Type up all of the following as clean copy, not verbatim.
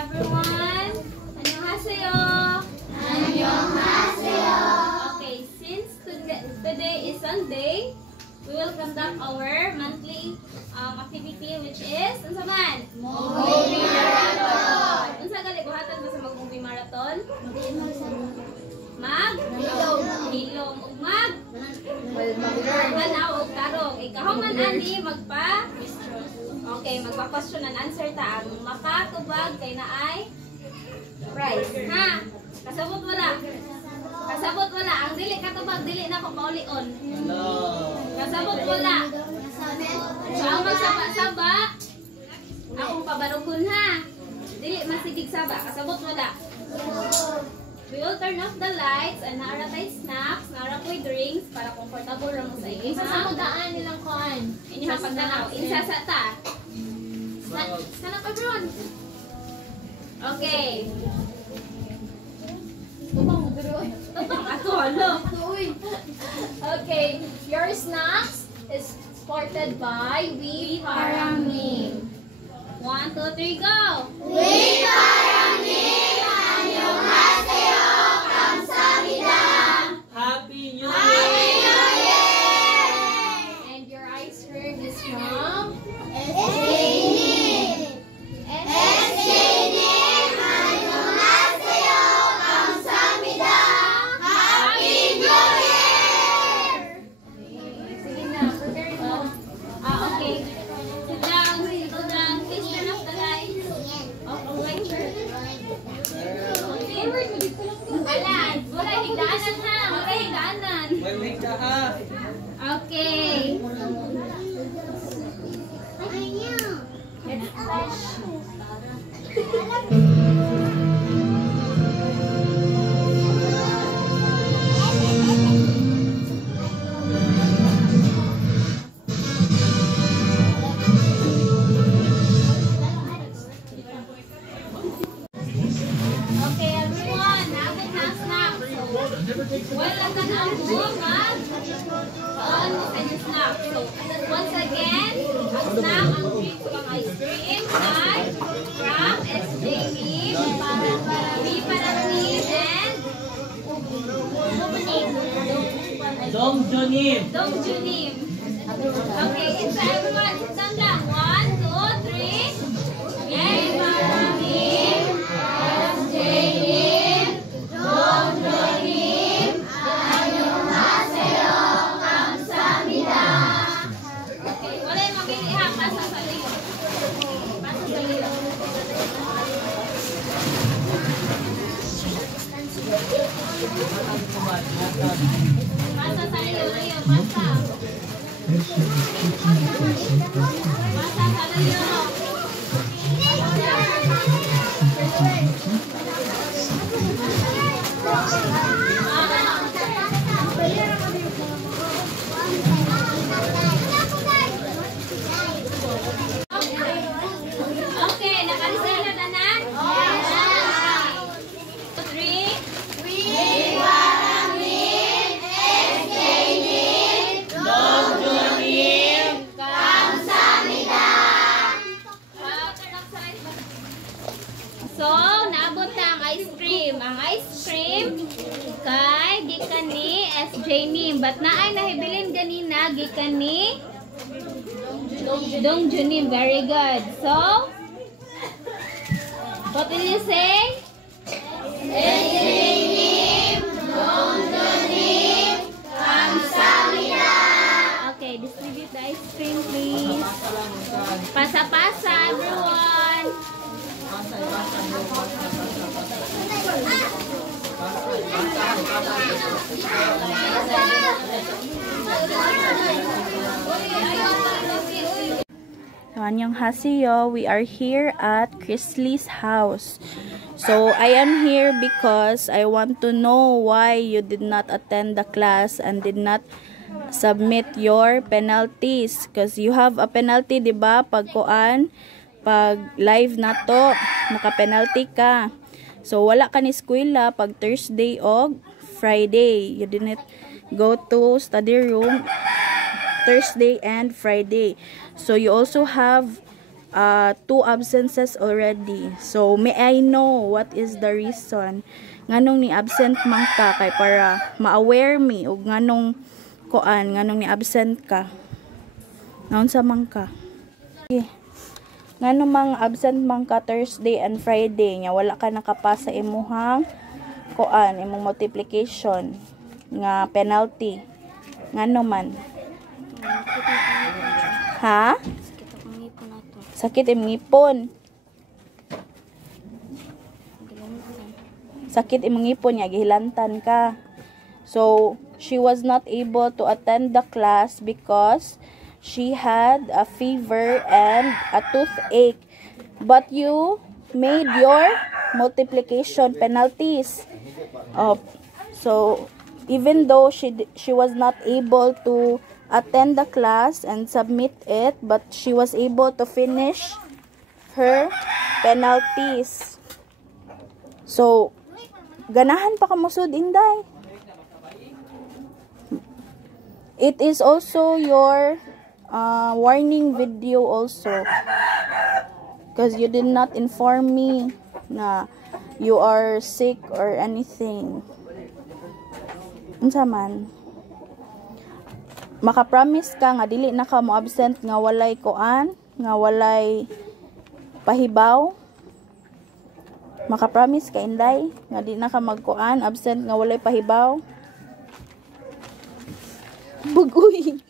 everyone. Annyeonghaseyo. Annyeonghaseyo. Okay, since today is Sunday, we will conduct our monthly activity, which is unsa man? Movie marathon. Unsa gali buhatan mo sa mag-movie marathon? Hilom ug magtanaw og tarong. Ikaw man ani magpa-question and answer ta. Ang makatubag kay naay prize. Ha? Kasabot wala. Ang dili katubag dili na ko paulion. Kasabot wala. So ang magsaba-saba akong pabarugon ha. Dili masigig saba. Kasabot wala. We will turn off the lights and naara tayo snacks, naara po'y drinks para comfortable ra mo sa inyo. Isa sa mudaan nilang kuan. Inyong pagtanaw. Isa sa ta. Sana pa bron. Okay. Tupang ako, halo. Okay, your snacks is supported by We Paramim. 1, 2, 3, go! We Paramim! Annyeonghaseyo! Kamsahamnida! Happy New Year! Happy New Year! And your ice cream is from SJNIM. SJNIM! Annyeonghaseyo! Kamsahamnida! Happy New Year! Sige na, prepare mo. Okay. Sit down. Please turn off the lights. Right, sir. Alan, wala higdaanan ha. Wala higdaanan. Wait ka ha. Okay. Okay, everyone. Nabot na ang snacks. Wala ka na ang buwan. On mo sa inyong snacks. So, once again, ang snack, ang treat ko ang ice cream ay from SJNIM, We Paramim, and Dongjunim. Dongjunim. Okay, it's everyone. Sit down lang. 1, 2, 3. We Paramim, SJNIM, Dongjunim, Annyeonghaseyo, Kamsahamnida. Okay, wala yung mabili ha. Pasa sa liyo. Pasa sa liyo. Pasa sa liyo. Pasa. Pasa sa liyo. Okay, nakarisay na tanan? Yes! 3. We Paramim! SJNIM! Dongjunim. Kamsahamnida! So, naabot na ang ice cream. Ang ice cream kay gikan ni SJNIM. But na ay nahibilin ganina gikan ni Dongjunim. Very good. So, what did you say? SJNIM! Dongjunim! Kamsahamnida! Okay, distribute the ice cream, please. Pasa-pasa, everyone. Annyeonghaseyo, we are here at Chrisley's house. So I am here because I want to know why you did not attend the class and did not submit your penalties. Because you have a penalty, diba? Pag live na to, naka-penalty ka. So wala ka ni eskwela pag Thursday o Friday. You didn't go to study room Thursday and Friday. So you also have 2 absences already. So may I know what is the reason nganong ni absent man ka, kay para ma-aware me og nganong ni absent ka. Naunsa man ka? Nganong mang absent man ka Thursday and Friday nya wala ka nakapasa imuhang imong multiplication nga penalty. Ngano man? Ha? Sakit imong ngipon. Sakit imong ngipon nya gihilantan ka. So she was not able to attend the class because she had a fever and a toothache. But you made your multiplication penalties. So even though she was not able to attend the class and submit it, but she was able to finish her penalties. So ganahan pa ka musud, Inday. It is also your warning video also, because you did not inform me na you are sick or anything. Unsa man? Maka-promise ka nga dili na ka mo absent nga walay nga walay pahibaw. Maka-promise ka, Inday, nga di na ka absent nga walay pahibaw. Bugoy.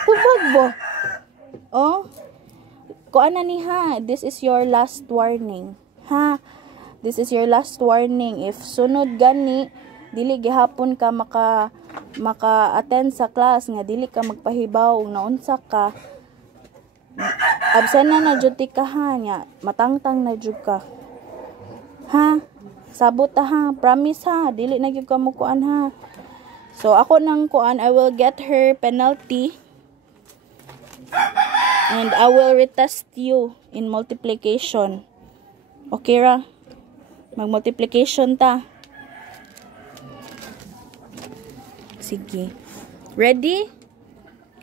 Tubag bo. Oh. Kuan na ni ha. This is your last warning. Ha. This is your last warning. If sunod gani, dili gihapon ka maka-attend sa class nga dili ka magpahibaw ug naunsa ka. Absent na jud ka ha nya. Matangtang na jud ka. Ha? Sabot ha. Promise ha. Dili na gyud ka mo kuan ha. So ako nang kuan, I will get her penalty. And I will retest you in multiplication. Okay ra? Mag-multiplication ta. Sige. Ready?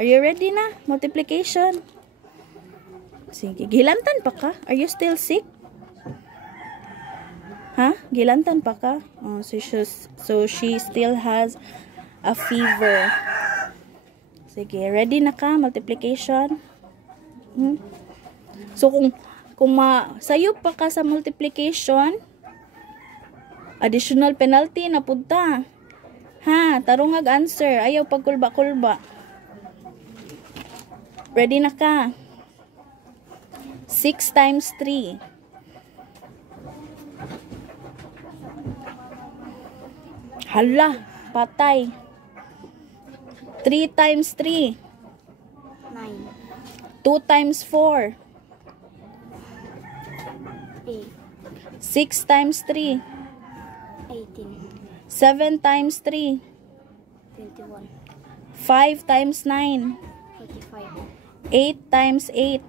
Are you ready na? Multiplication. Sige. Gilantan pa ka? Are you still sick? Ha? Gilantan pa ka? Oh, so she still has a fever. Sige. Ready na ka? Multiplication. So kung sayop pa ka sa multiplication, additional penalty na punta. Ha, tarungag answer. Ayaw pagkulba-kulba. Ready na ka? 6 times 3. Hala, patay. 3 times 3. 9. 2 times 4. 8. 6 times 3. 18. 7 times 3. 21. 5 times 9. 45. 8 times 8.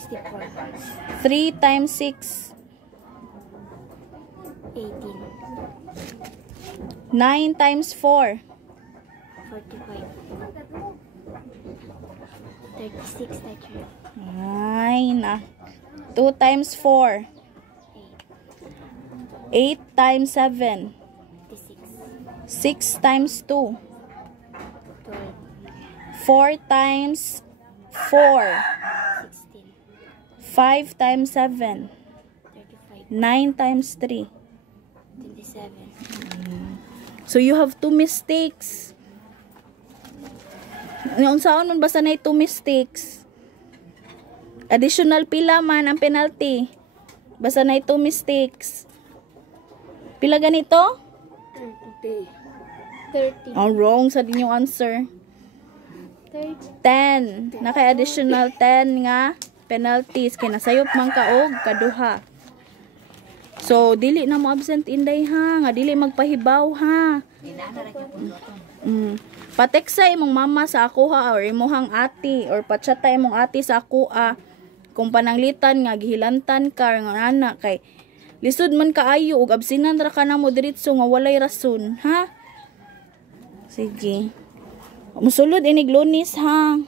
64. 3 times 6. 18. 9 times 4. 45. 36. 9. 2 times 4. 8 times 7. 56. 6 times 2. 12. 4 times 4. 16. 5 times 7. 35. 9 times 3. 27. So you have 2 mistakes. Unsaon man basta na 2 mistakes? Additional pila man ang penalty. Basta na 2 mistakes. Pila ganito? 30. Oh, wrong sa din yung answer. 10. Nakay additional 10 nga penalties. Kaya nasayop man ka og kaduha. So, dili na mo absent, Inday ha. Nga dili magpahibaw ha. Patext sa imong mama sa ako ha, or imuhang ati, or pachata imong ati sa ako kung pananglitan nga gihilantan ka nga ana kay lisod man kaayo ug absinan ra ka na mo diretso nga walay rason, ha? Sige. Musulod inig Lunes ha.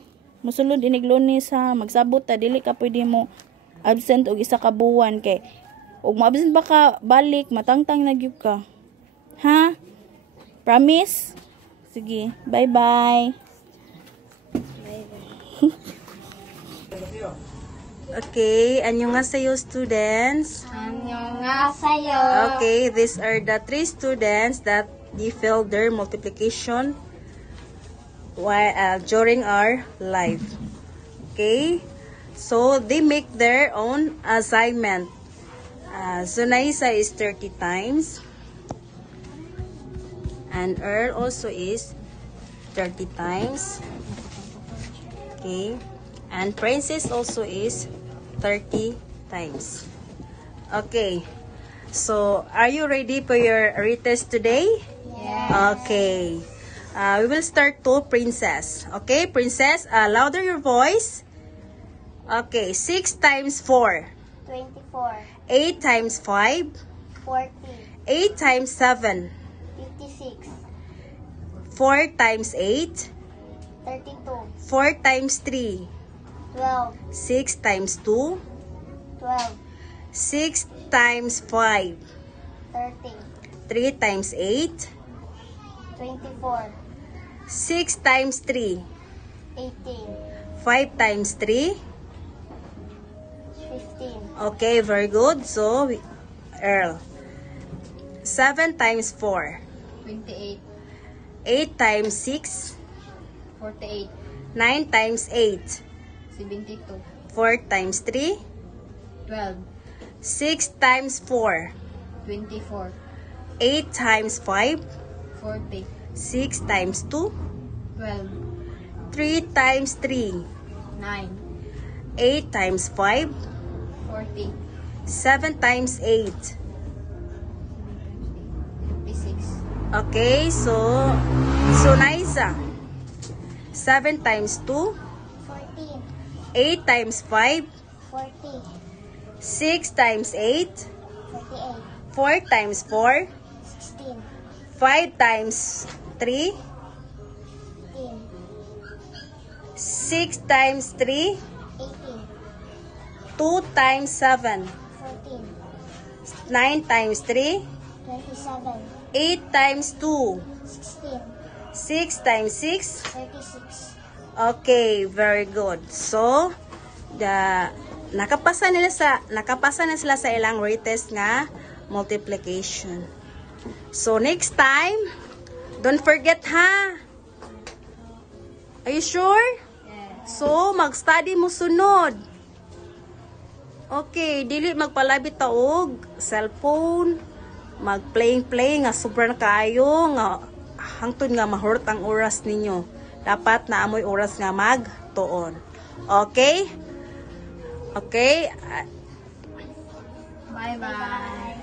Musulod inig Lunes ha. Magsabot ta dili ka pwede mo absent og isa ka buwan kay ug mo absent ba ka balik matangtang na gyud ka. Ha? Promise? Sige, bye-bye. Okay, annyeonghaseyo students. 안녕하세요. Okay, these are the 3 students that they filled their multiplication while during our live. Okay, so they make their own assignment. Zunaisa is 30 times. And Earl also is 30 times. Okay. And Princess also is 30 times. Okay. So, are you ready for your retest today? Yes. Okay. We will start to Princess. Okay, Princess, louder your voice. Okay, 6 times 4. 24. 8 times 5. 40. 8 times 7. 56. 4 times 8. 32. 4 times 3. 12. 6 times 2. 12. 6 times 5. 30. 3 times 8. 24. 6 times 3. 18. 5 times 3. 15. Okay, very good. So, Earl. 7 times 4. 28. 8 times 6. 48. 9 times 8. 72. 4 times 3. 12. 6 times 4. 24. 8 times 5. 40. 6 times 2. 12. 3 times 3. 9. 8 times 5. 40. 7 times 8. 56. Okay, so Naisa. 7 times 2. 14. 8 times 5. 40. 6 times 8. 48. 4 times 4. 16. 5 times 3. 18. 6 times 3. 18. 2 times 7. 14. 9 times 3. 27. 8 times 2. 16. 6 times 6. 36. Okay, very good. So, nakapasa na sila sa ilang retest nga multiplication. So, next time, don't forget ha. Are you sure? Yes. So, mag-study mo sunod. Okay, dili magpalabit taog cellphone, mag-playing nga sobrang kaayo nga hangtod nga mahurot ang oras ninyo. Dapat na amoy oras nga magtuon. Okay? Okay? Bye-bye.